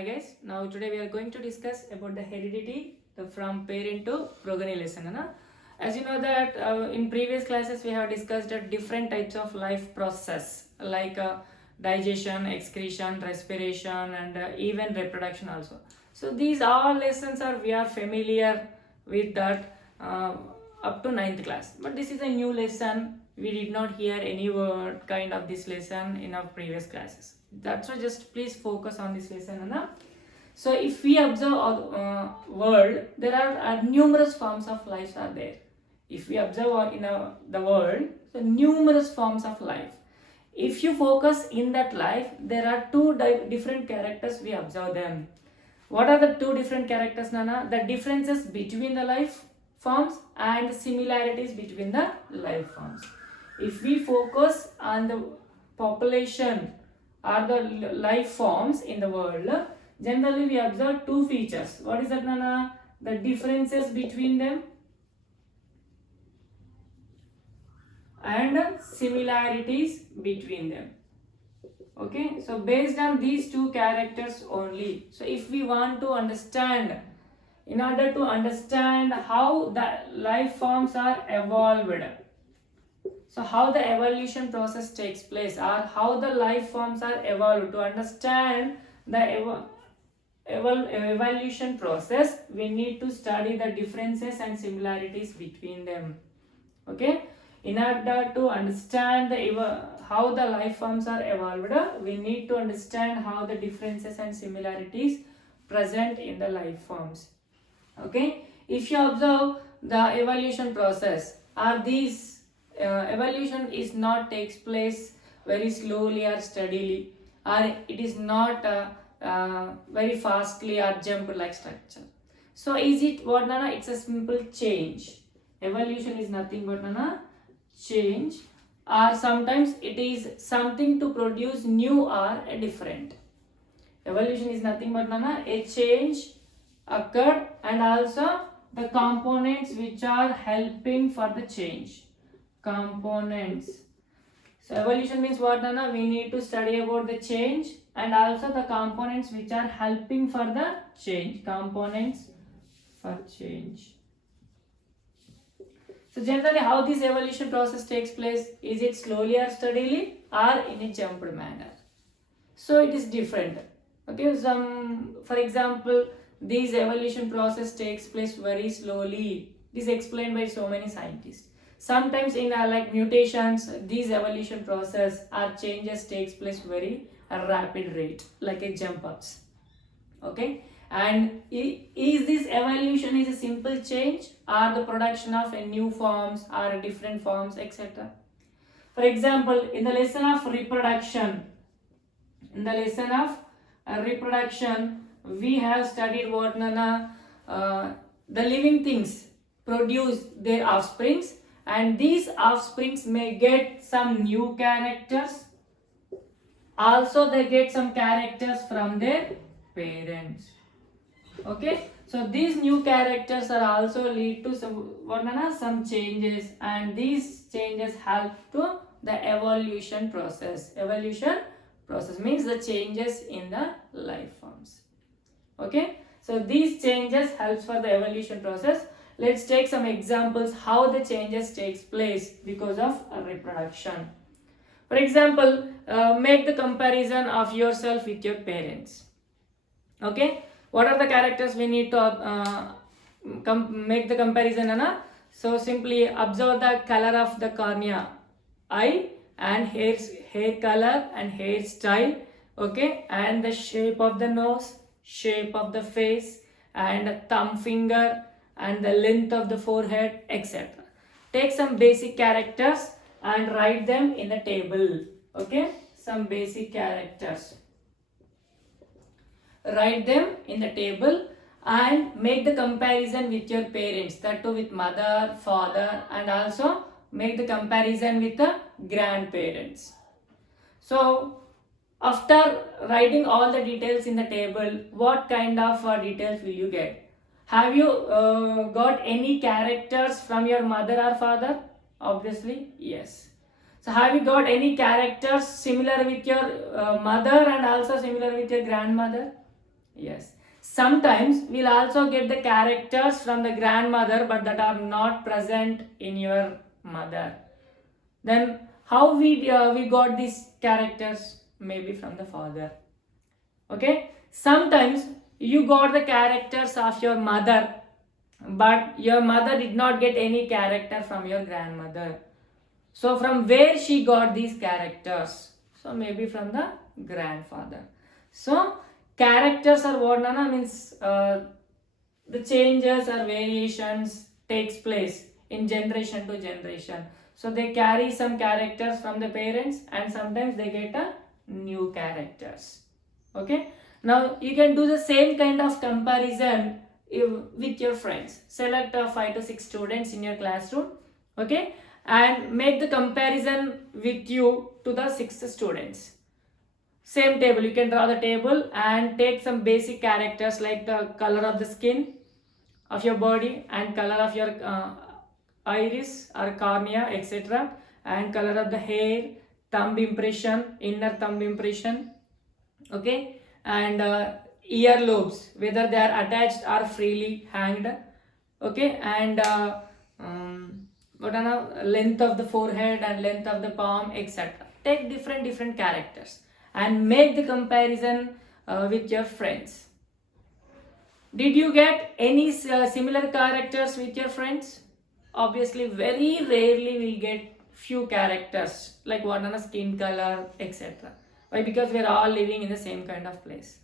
Hi guys, now today we are going to discuss about the heredity from parent to progeny lesson. As you know that in previous classes we have discussed different types of life process like digestion, excretion, respiration and even reproduction also. So these all lessons are we are familiar with that up to ninth class. But this is a new lesson. We did not hear any word kind of this lesson in our previous classes. That's why just please focus on this lesson. So if we observe world, there are numerous forms of life are there. If we observe in the world, so numerous forms of life. If you focus in that life, there are two different characters we observe them. What are the two different characters, Nana? The differences between the life forms and similarities between the life forms. If we focus on the population or the life forms in the world, generally we observe two features. What is that, Nana? The differences between them and similarities between them. Okay, so based on these two characters only, so if we want to understand, in order to understand how the life forms are evolved, so how the evolution process takes place or how the life forms are evolved, to understand the evolution process, we need to study the differences and similarities between them. Okay, in order to understand how the life forms are evolved, we need to understand how the differences and similarities present in the life forms. Okay, if you observe the evolution process, are these evolution is not takes place very slowly or steadily, or it is not very fastly or jump like structure. So is it what, Nana? It's a simple change. Evolution is nothing but, Nana, change, or sometimes it is something to produce new or a different. Evolution is nothing but, Nana, a change occurred and also the components which are helping for the change. Components. So evolution means what, Nana? We need to study about the change and also the components which are helping for the change. Components for change. So generally how this evolution process takes place, is it slowly or steadily or in a jumped manner? So it is different. Okay, for example, this evolution process takes place very slowly. This is explained by so many scientists. Sometimes in like mutations, these evolution process or changes takes place very rapid rate, like a jump ups. Okay, and is this evolution is a simple change or the production of a new forms or different forms, etc. For example, in the lesson of reproduction, we have studied what, Nana? The living things produce their offsprings, and these offsprings may get some new characters. Also, they get some characters from their parents. Okay, so these new characters are also lead to some changes, and these changes help to the evolution process. Evolution process means the changes in the life forms. Okay, so these changes helps for the evolution process. Let's take some examples how the changes takes place because of reproduction. For example, make the comparison of yourself with your parents. Okay, what are the characters we need to make the comparison, Anna? So simply observe the color of the cornea, eye, and hair color and hair style. Okay, and the shape of the nose, shape of the face, and thumb finger, and the length of the forehead, etc. Take some basic characters and write them in the table. Okay, some basic characters. Write them in the table and make the comparison with your parents, that too with mother, father, and also make the comparison with the grandparents. So after writing all the details in the table, what kind of details will you get? Have you got any characters from your mother or father? Obviously, yes. So have you got any characters similar with your mother and also similar with your grandmother? Yes. Sometimes we'll also get the characters from the grandmother, but that are not present in your mother. Then how we got these characters? Maybe from the father. Okay. Sometimes you got the characters of your mother, but your mother did not get any character from your grandmother. So from where she got these characters? So maybe from the grandfather. So characters are what Nana means the changes or variations takes place in generation to generation. So they carry some characters from the parents and sometimes they get a new characters. Okay. Now you can do the same kind of comparison with your friends. Select 5 to 6 students in your classroom. Okay. And make the comparison with you to the 6 students. Same table, you can draw the table and take some basic characters like the color of the skin of your body and color of your iris or cornea, etc. and color of the hair, thumb impression, inner thumb impression, okay, and ear lobes, whether they are attached or freely hanged, okay, and length of the forehead and length of the palm, etc. Take different characters and make the comparison with your friends. Did you get any similar characters with your friends? Obviously, very rarely we'll get few characters like what on a skin color, etc. Why? Because we're all living in the same kind of place.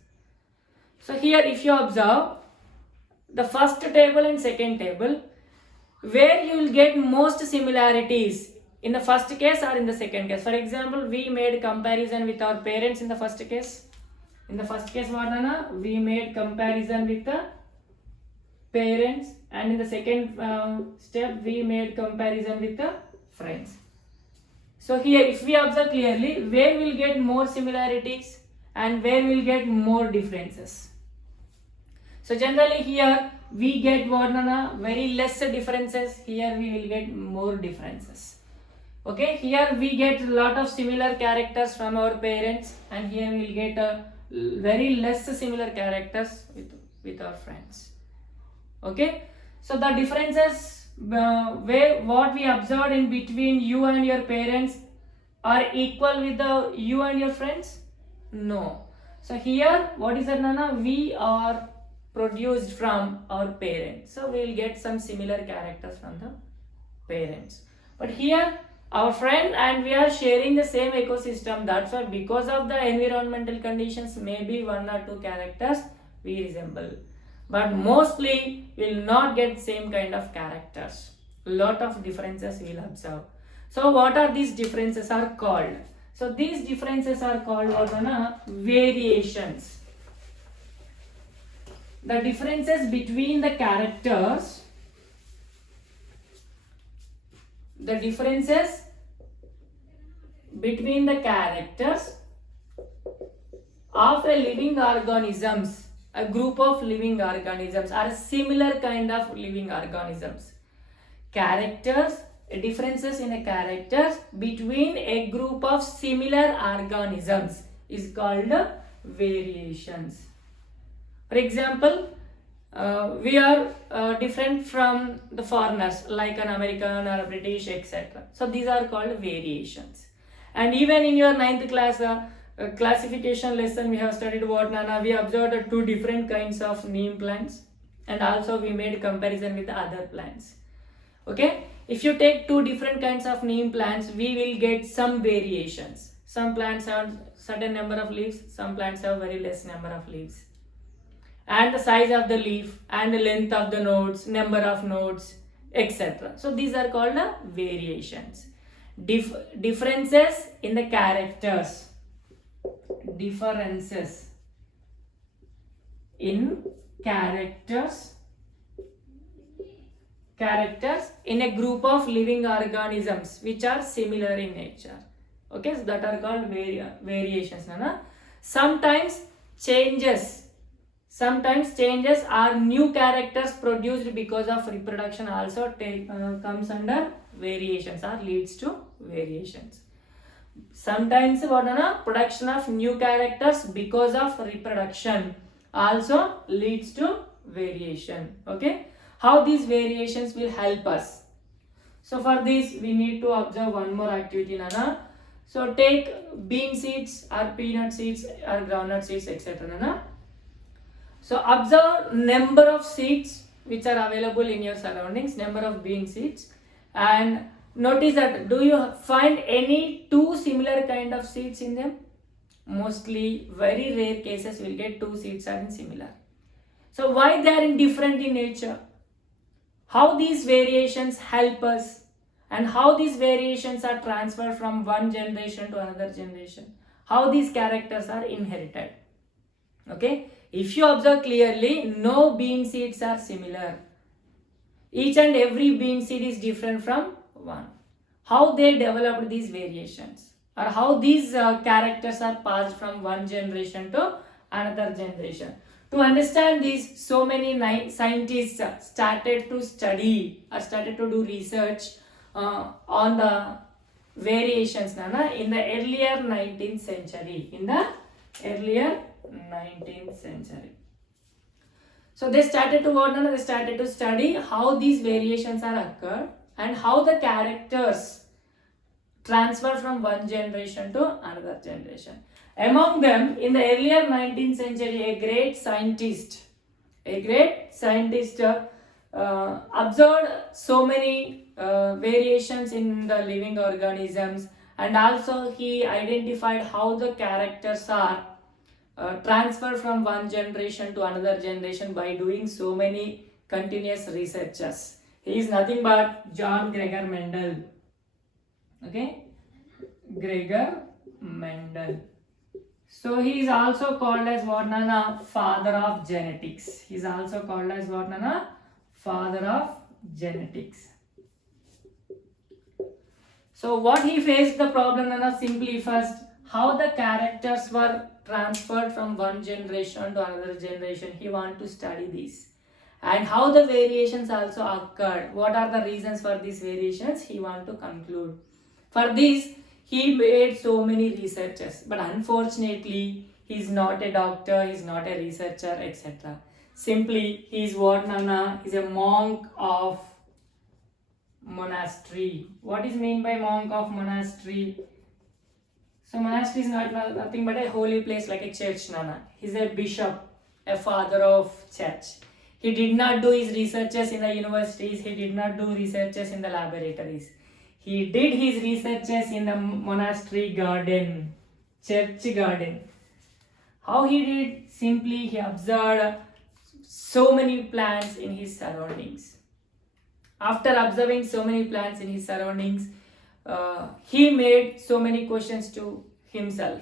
So here, if you observe the first table and second table, where you will get most similarities in the first case or in the second case. For example, we made comparison with our parents in the first case. In the first case, we made comparison with the parents, and in the second step, we made comparison with the friends. So here, if we observe clearly, where we'll get more similarities and where we'll get more differences. So generally here we get what very less differences. Here we will get more differences. Okay, here we get a lot of similar characters from our parents, and here we will get a very less similar characters with our friends. Okay, so the differences where what we observed in between you and your parents are equal with the you and your friends? No. So here what is that, Nana? We are produced from our parents, so we will get some similar characters from the parents. But here our friend and we are sharing the same ecosystem. That's why because of the environmental conditions, maybe 1 or 2 characters we resemble, but mostly we will not get same kind of characters. Lot of differences we will observe. So what are these differences are called? So these differences are called variations. The differences between the characters, the differences between the characters of a living organisms, a group of living organisms, are similar kind of living organisms. Characters, differences in a characters between a group of similar organisms is called variations. For example, we are different from the foreigners like an American or a British, etc. So these are called variations. And even in your 9th class classification lesson, we have studied what, Nana? We observed 2 different kinds of neem plants, and also we made comparison with the other plants. Okay, if you take 2 different kinds of neem plants, we will get some variations. Some plants have certain number of leaves, some plants have very less number of leaves, and the size of the leaf and the length of the nodes, number of nodes, etc. So these are called variations. Differences in the characters, differences in characters in a group of living organisms which are similar in nature. Okay, so that are called variations. Nana. Sometimes changes are new characters produced because of reproduction, also comes under variations or leads to variations. Sometimes production of new characters because of reproduction, also leads to variation. Okay, how these variations will help us? So for this we need to observe one more activity, Nana. So take bean seeds or peanut seeds or groundnut seeds, etc. Nana. So observe number of seeds which are available in your surroundings, number of bean seeds, and notice that do you find any two similar kind of seeds in them? Mostly, very rare cases will get two seeds are in similar. So why they are in different in nature? How these variations help us, and how these variations are transferred from one generation to another generation? How these characters are inherited? Okay, if you observe clearly, no bean seeds are similar. Each and every bean seed is different from one. How they developed these variations, or how these characters are passed from one generation to another generation? To understand this, so many scientists started to study or started to do research on the variations, Nana, in the earlier 19th century. In the earlier 19th century. So they started to what? They started to study how these variations are occurred and how the characters transfer from one generation to another generation. Among them, in the earlier 19th century, a great scientist observed so many variations in the living organisms, and also he identified how the characters are transfer from one generation to another generation by doing so many continuous researches. He is nothing but John Gregor Mendel. Okay, Gregor Mendel. So he is also called as what, Nana? Father of genetics. He is also called as what, Nana? Father of genetics. So what he faced the problem, Nana? Simply first, how the characters were transferred from one generation to another generation. He wanted to study this, and how the variations also occurred. What are the reasons for these variations? He wanted to conclude. For this, he made so many researches, but unfortunately, he is not a doctor, he is not a researcher, etc. Simply, he is what, Nana? He is a monk of monastery. What is meant by monk of monastery? So monastery is nothing but a holy place like a church, Nana. He is a bishop, a father of church. He did not do his researches in the universities, he did not do researches in the laboratories. He did his researches in the monastery garden, church garden. How he did? Simply he observed so many plants in his surroundings. After observing so many plants in his surroundings, he made so many questions to himself,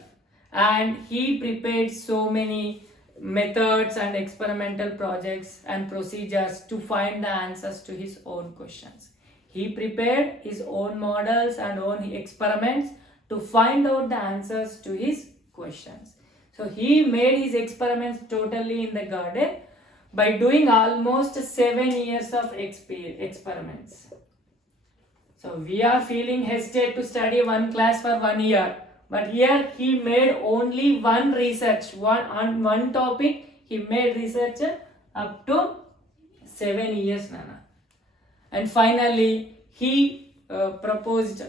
and he prepared so many methods and experimental projects and procedures to find the answers to his own questions. He prepared his own models and own experiments to find out the answers to his questions. So he made his experiments totally in the garden by doing almost 7 years of experiments. So we are feeling hesitate to study one class for 1 year, but here he made only one research, on one topic. He made research up to 7 years, Nana. And finally, he proposed,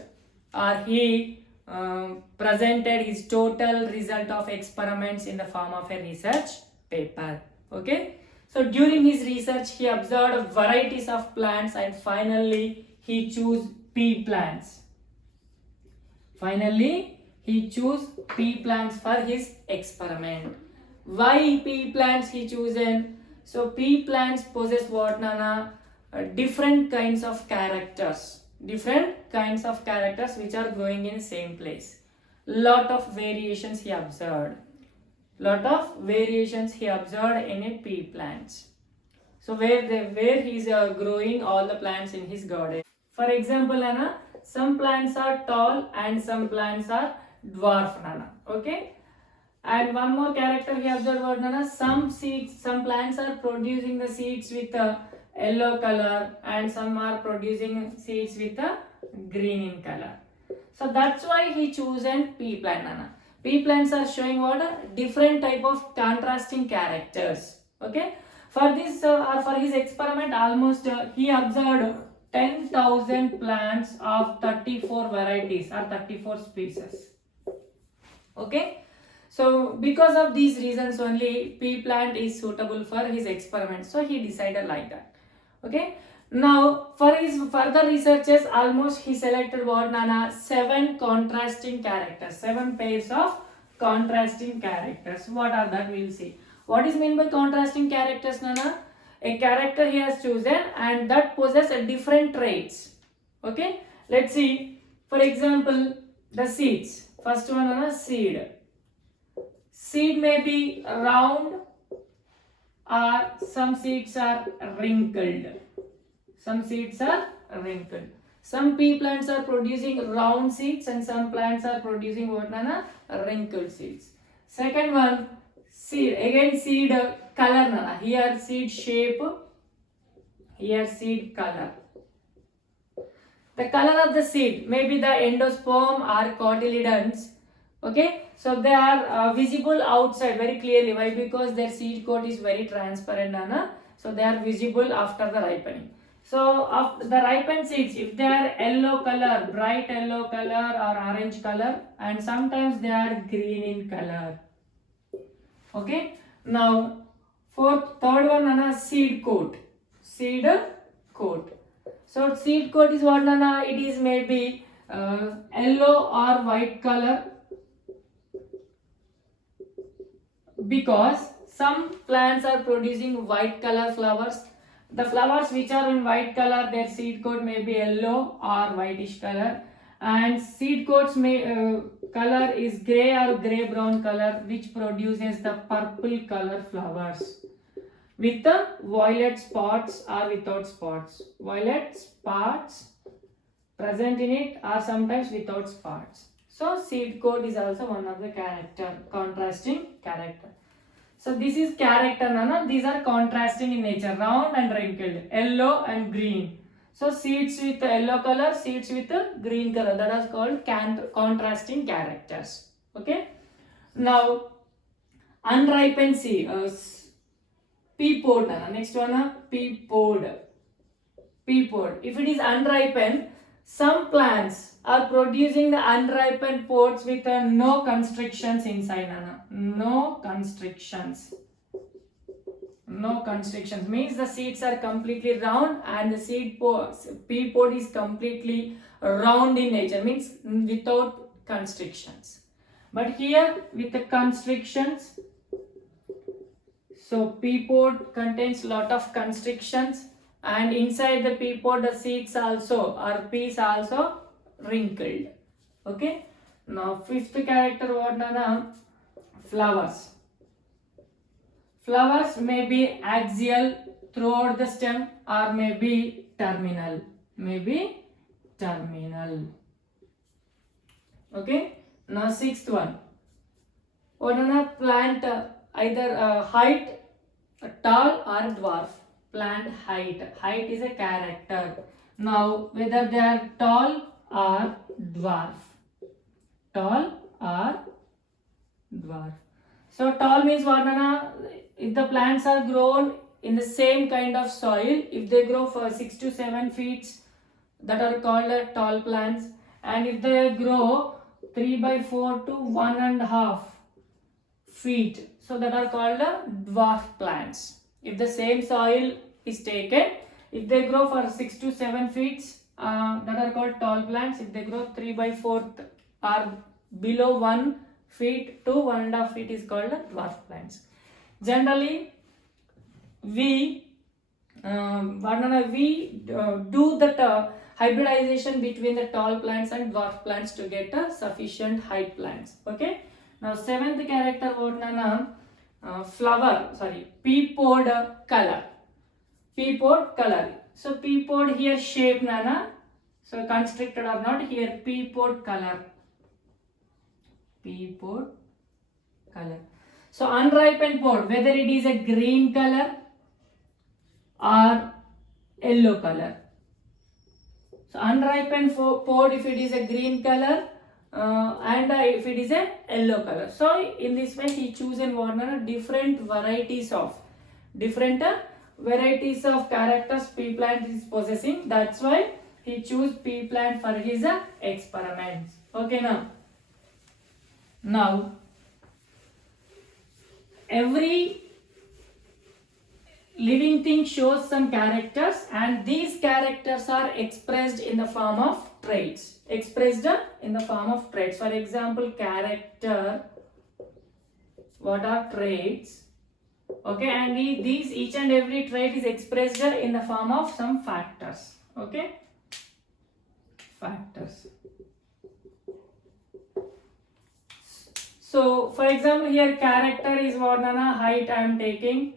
or he presented his total result of experiments in the form of a research paper. Okay. So during his research, he observed varieties of plants, and finally he chose pea plants. Finally, he chose pea plants for his experiment. Why pea plants he chosen? So pea plants possess what, Nana? Different kinds of characters. Different kinds of characters which are growing in same place. Lot of variations he observed. Lot of variations he observed in a pea plants. So where he is growing all the plants in his garden. For example, Nana, some plants are tall and some plants are dwarf, Nana. Okay. And one more character he observed about, Nana, some plants are producing the seeds with a yellow color, and some are producing seeds with a green in color. So that's why he chosen pea plant, Nana. Pea plants are showing what? Different type of contrasting characters. Okay. For this or for his experiment, almost he observed 10,000 plants of 34 varieties or 34 species. Okay. So because of these reasons only, pea plant is suitable for his experiment. So he decided like that. Okay. Now for his further researches, almost he selected what, Nana? 7 contrasting characters, 7 pairs of contrasting characters. What are that? We'll see. What is meant by contrasting characters, Nana? A character he has chosen and that possesses a different traits. Okay. Let's see. For example, the seeds. First one, Nana, seed. Seed may be round or some seeds are wrinkled. Some seeds are wrinkled. Some pea plants are producing round seeds and some plants are producing what, Nana? Wrinkled seeds. Second one, seed. Again seed color, Nana. Here seed shape. Here seed color. The color of the seed may be the endosperm or cotyledons. Okay, so they are visible outside very clearly. Why? Because their seed coat is very transparent, Nana. So they are visible after the ripening. So of the ripened seeds, if they are yellow color, bright yellow color or orange color, and sometimes they are green in color. Okay. Now third one, Nana, seed coat. Seed coat. So seed coat is what, Nana? It is maybe yellow or white color. Because some plants are producing white color flowers. The flowers which are in white color, their seed coat may be yellow or whitish color, and seed coats may color is gray or gray brown color, which produces the purple color flowers with the violet spots or without spots. Violet spots present in it or sometimes without spots. So seed coat is also one of the contrasting character. So this is character, Nana. These are contrasting in nature, round and wrinkled, yellow and green. So seeds with yellow color, seeds with green color, that is called contrasting characters. Okay. Now unripened seed, pea pod, Nana. Next one, pea pod. Pea pod. If it is unripened, some plants are producing the unripened pods with no constrictions inside, Nana. No constrictions. No constrictions means the seeds are completely round and the pea pod is completely round in nature, means without constrictions. But here with the constrictions, so pea pod contains lot of constrictions, and inside the pea pod the seeds also or peas also wrinkled. Okay. Now fifth character, what, Nana? Flowers. Flowers may be axial throughout the stem or may be terminal. Maybe terminal. Okay. Now sixth one. What, Nana? Plant either height, tall or dwarf. Plant height. Height is a character. Now whether they are tall or dwarf. Tall or dwarf. So tall means what, Nana? If the plants are grown in the same kind of soil, if they grow for 6 to 7 feet, that are called tall plants. And if they grow 3 by 4 to 1.5 feet, so that are called dwarf plants. If the same soil is taken, if they grow for 6 to 7 feet, that are called tall plants. If they grow 3 by 4 or below 1 feet to 1.5 feet is called dwarf plants. Generally, we do that hybridization between the tall plants and dwarf plants to get sufficient height plants. Okay. Now seventh character, what, Nana? Pea pod color. Pea pod color. So pea pod here shape, Nana. So constricted or not, here pea pod color. Pea pod color. So unripened pod, whether it is a green color or yellow color. So unripened pod, if it is a green color, and if it is a yellow color. So in this way he chosen what nana different varieties of characters pea plant is possessing. That's why he choose pea plant for his experiments. Okay, now every living thing shows some characters, and these characters are expressed in the form of traits. For example, character, what are traits? Okay, and these each and every trait is expressed in the form of some factors. Okay, factors. So for example, here character is what nana height I am taking.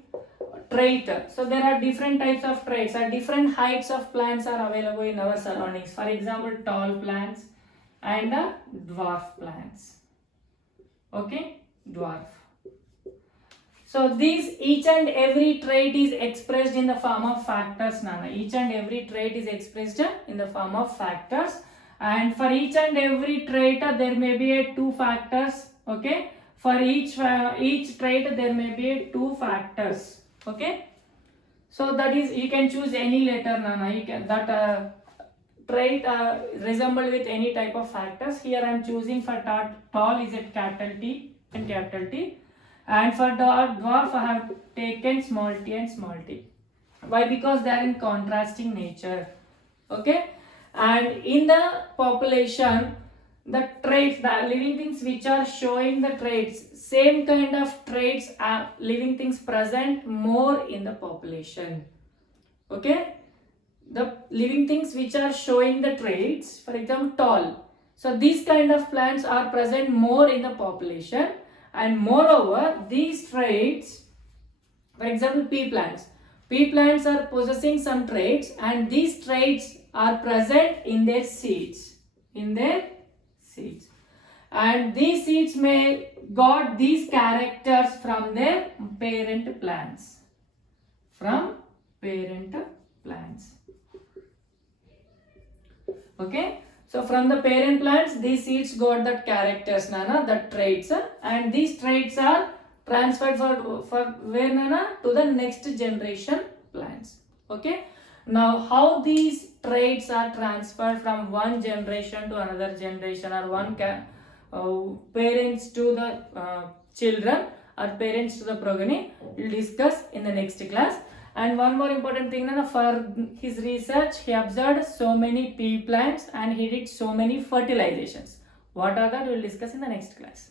Trait. So there are different types of traits, or different heights of plants are available in our surroundings. For example, tall plants and dwarf plants. Okay, dwarf. So these each and every trait is expressed in the form of factors, nana. Each and every trait is expressed in the form of factors, and for each and every trait there may be two factors. Okay, for each trait there may be two factors. Okay, so that is, you can choose any letter, nana. You can trait resemble with any type of factors. Here I am choosing for tall is it capital T and capital T, and for dwarf I have taken small t and small t. Why? Because they are in contrasting nature. Okay, and in the population, the traits, the living things which are showing the traits, same kind of traits are living things present more in the population. Okay, the living things which are showing the traits, for example tall, so these kind of plants are present more in the population, and moreover these traits, for example pea plants are possessing some traits, and these traits are present in their seeds, and these seeds may got these characters from their parent plants, Okay, so from the parent plants these seeds got that characters, nana, that traits, and these traits are transferred for where, nana, to the next generation plants. Okay, now how these traits are transferred from one generation to another generation, or one parents to the children, or parents to the progeny, we'll discuss in the next class. And one more important thing, for his research he observed so many pea plants and he did so many fertilizations. What are that? We'll discuss in the next class.